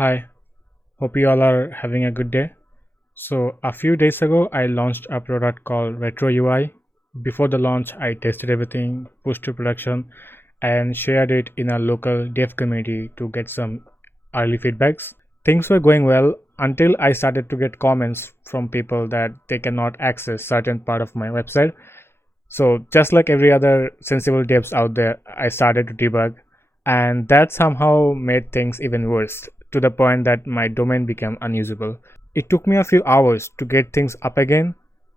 Hi, hope you all are having a good day. So, a few days ago, I launched a product called Retro UI. Before the launch, I tested everything, pushed to production, and shared it in a local dev community to get some early feedbacks. Things were going well until I started to get comments from people that they cannot access certain part of my website. So, just like every other sensible devs out there, I started to debug, and that somehow made things even worse to the point that my domain became unusable. It took me a few hours to get things up again.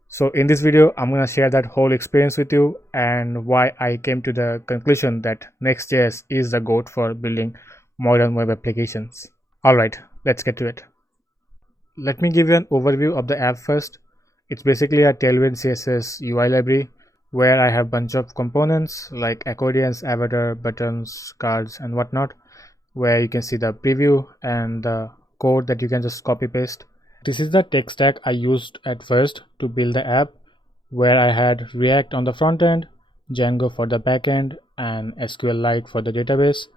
So, in this video, I'm gonna share that whole experience with you and why I came to the conclusion that Next.js is the GOAT for building modern web applications. Alright, let's get to it. Let me give you an overview of the app first. It's basically a Tailwind CSS UI library where I have bunch of components like accordions, avatar, buttons, cards, and whatnot, where you can see the preview and the code that you can just copy paste. This is the tech stack I used at first to build the app, where I had React on the front end, Django for the back end, and SQLite for the database.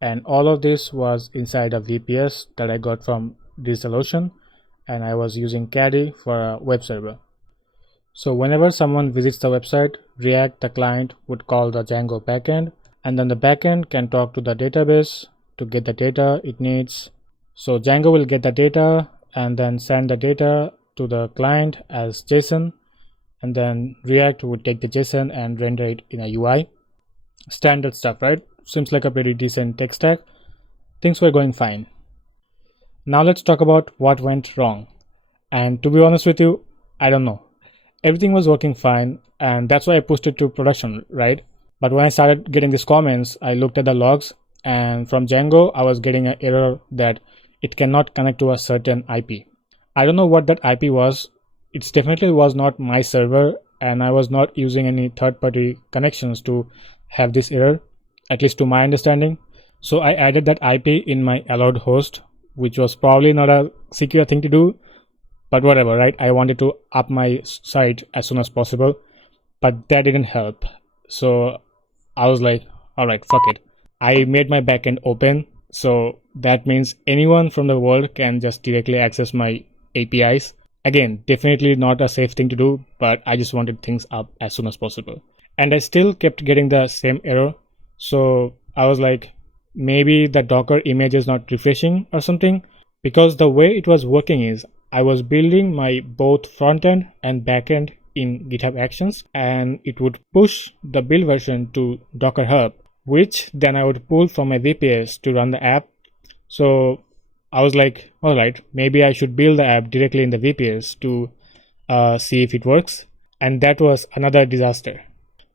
And all of this was inside a VPS that I got from DigitalOcean, and I was using Caddy for a web server. So whenever someone visits the website, React, the client, would call the Django backend, and then the backend can talk to the database to get the data it needs. So Django will get the data and then send the data to the client as JSON, and then React would take the JSON and render it in a UI. Standard stuff, right? Seems like a pretty decent tech stack. Things were going fine. Now let's talk about what went wrong. And to be honest with you, I don't know. Everything was working fine, and that's why I pushed it to production, right? But when I started getting these comments, I looked at the logs, and from Django, I was getting an error that it cannot connect to a certain IP. I don't know what that IP was. It definitely was not my server, and I was not using any third-party connections to have this error, at least to my understanding. So I added that IP in my allowed host, which was probably not a secure thing to do, but whatever, right? I wanted to up my site as soon as possible, but that didn't help. So I was like, all right, fuck it. I made my backend open, so that means anyone from the world can just directly access my APIs. Again, definitely not a safe thing to do, but I just wanted things up as soon as possible. And I still kept getting the same error. So I was like, maybe the Docker image is not refreshing or something, because the way it was working is I was building my both front end and back end in GitHub Actions, and it would push the build version to Docker Hub, which then I would pull from my VPS to run the app. So I was like, all right, maybe I should build the app directly in the VPS to see if it works. And that was another disaster,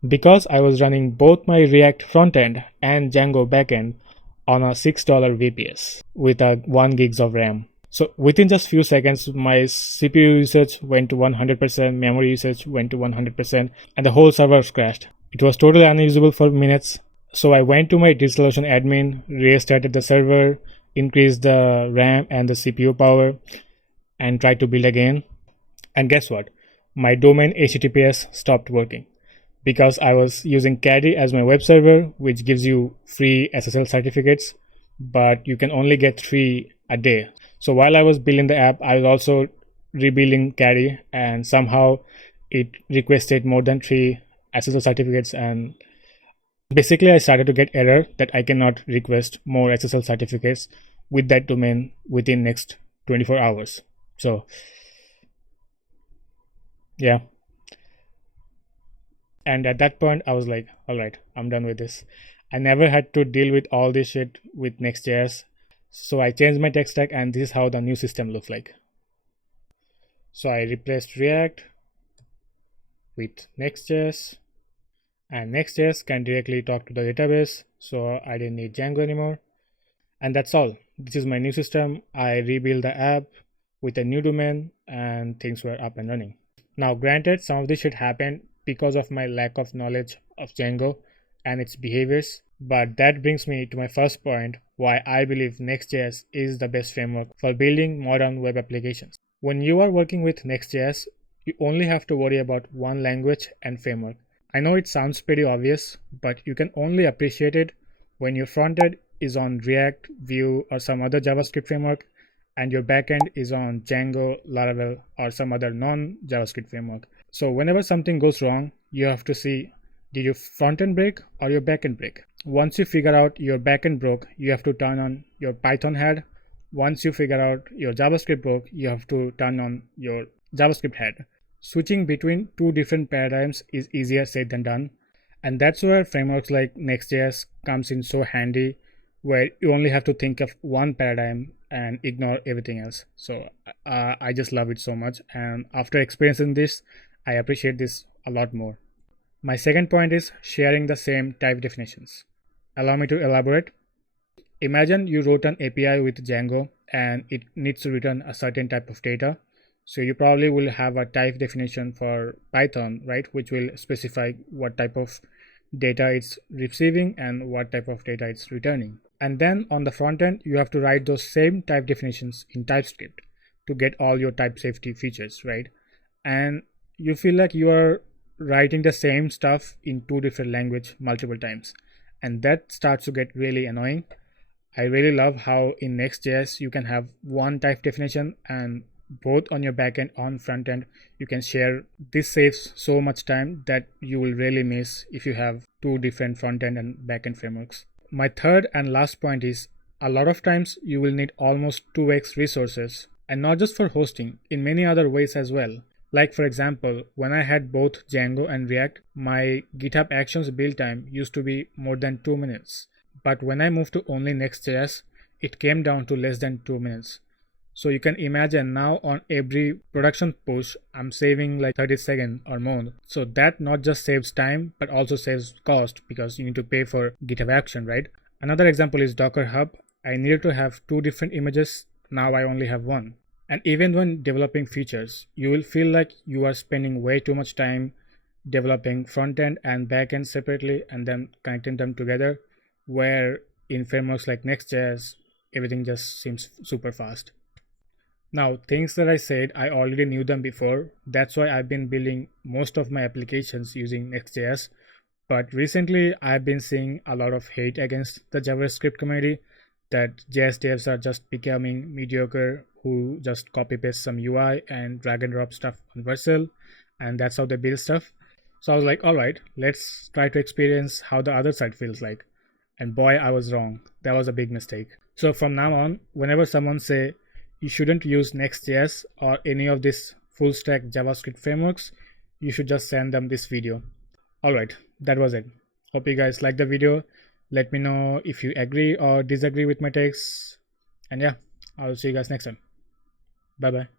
because I was running both my React frontend and Django backend on a $6 VPS with a 1 gigs of RAM. So within just few seconds, my CPU usage went to 100%, memory usage went to 100%, and the whole server crashed. It was totally unusable for minutes. So I went to my DigitalOcean admin, restarted the server, increased the RAM and the CPU power, and tried to build again. And guess what? My domain HTTPS stopped working, because I was using Caddy as my web server, which gives you free SSL certificates, but you can only get 3 a day. So while I was building the app, I was also rebuilding Caddy, and somehow it requested more than 3 SSL certificates, and basically I started to get error that I cannot request more SSL certificates with that domain within next 24 hours. So yeah. And at that point, I was like, all right, I'm done with this. I never had to deal with all this shit with Next.js. So I changed my tech stack, and this is how the new system looks like. So I replaced React with Next.js, and Next.js can directly talk to the database. So I didn't need Django anymore. And that's all. This is my new system. I rebuilt the app with a new domain, and things were up and running. Now, granted, some of this shit happened because of my lack of knowledge of Django and its behaviors. But that brings me to my first point, why I believe Next.js is the best framework for building modern web applications. When you are working with Next.js, you only have to worry about one language and framework. I know it sounds pretty obvious, but you can only appreciate it when your front end is on React, Vue, or some other JavaScript framework, and your backend is on Django, Laravel, or some other non-JavaScript framework. So whenever something goes wrong, you have to see, did your front end break or your backend break? Once you figure out your backend broke, you have to turn on your Python head. Once you figure out your JavaScript broke, you have to turn on your JavaScript head. Switching between two different paradigms is easier said than done. And that's where frameworks like NextJS comes in so handy, where you only have to think of one paradigm and ignore everything else. So I just love it so much. And after experiencing this, I appreciate this a lot more. My second point is sharing the same type definitions. Allow me to elaborate. Imagine you wrote an API with Django and it needs to return a certain type of data. So you probably will have a type definition for Python, right, which will specify what type of data it's receiving and what type of data it's returning. And then on the front end, you have to write those same type definitions in TypeScript to get all your type safety features, right? And you feel like you are writing the same stuff in two different languages multiple times. And that starts to get really annoying. I really love how in Next.js you can have one type definition, and both on your backend on front end you can share. This saves so much time that you will really miss if you have two different front end and backend frameworks. My third and last point is, a lot of times you will need almost 2x resources, and not just for hosting, in many other ways as well. Like for example, when I had both Django and React, my GitHub Actions build time used to be more than 2 minutes. But when I moved to only Next.js, it came down to less than 2 minutes. So you can imagine now on every production push, I'm saving like 30 seconds or more. So that not just saves time, but also saves cost because you need to pay for GitHub Action, right? Another example is Docker Hub. I needed to have two different images. Now I only have one. And even when developing features, you will feel like you are spending way too much time developing front end and back end separately and then connecting them together, where in frameworks like Next.js, everything just seems super fast. Now, things that I said, I already knew them before. That's why I've been building most of my applications using Next.js. But recently, I've been seeing a lot of hate against the JavaScript community, that JS devs are just becoming mediocre, who just copy paste some UI and drag and drop stuff on Vercel, and that's how they build stuff. So I was like, all right, let's try to experience how the other side feels like. And boy, I was wrong. That was a big mistake. So from now on, whenever someone say you shouldn't use Next.js or any of these full stack JavaScript frameworks, you should just send them this video. Alright, that was it. Hope you guys liked the video. Let me know if you agree or disagree with my takes. And yeah, I'll see you guys next time. Bye bye.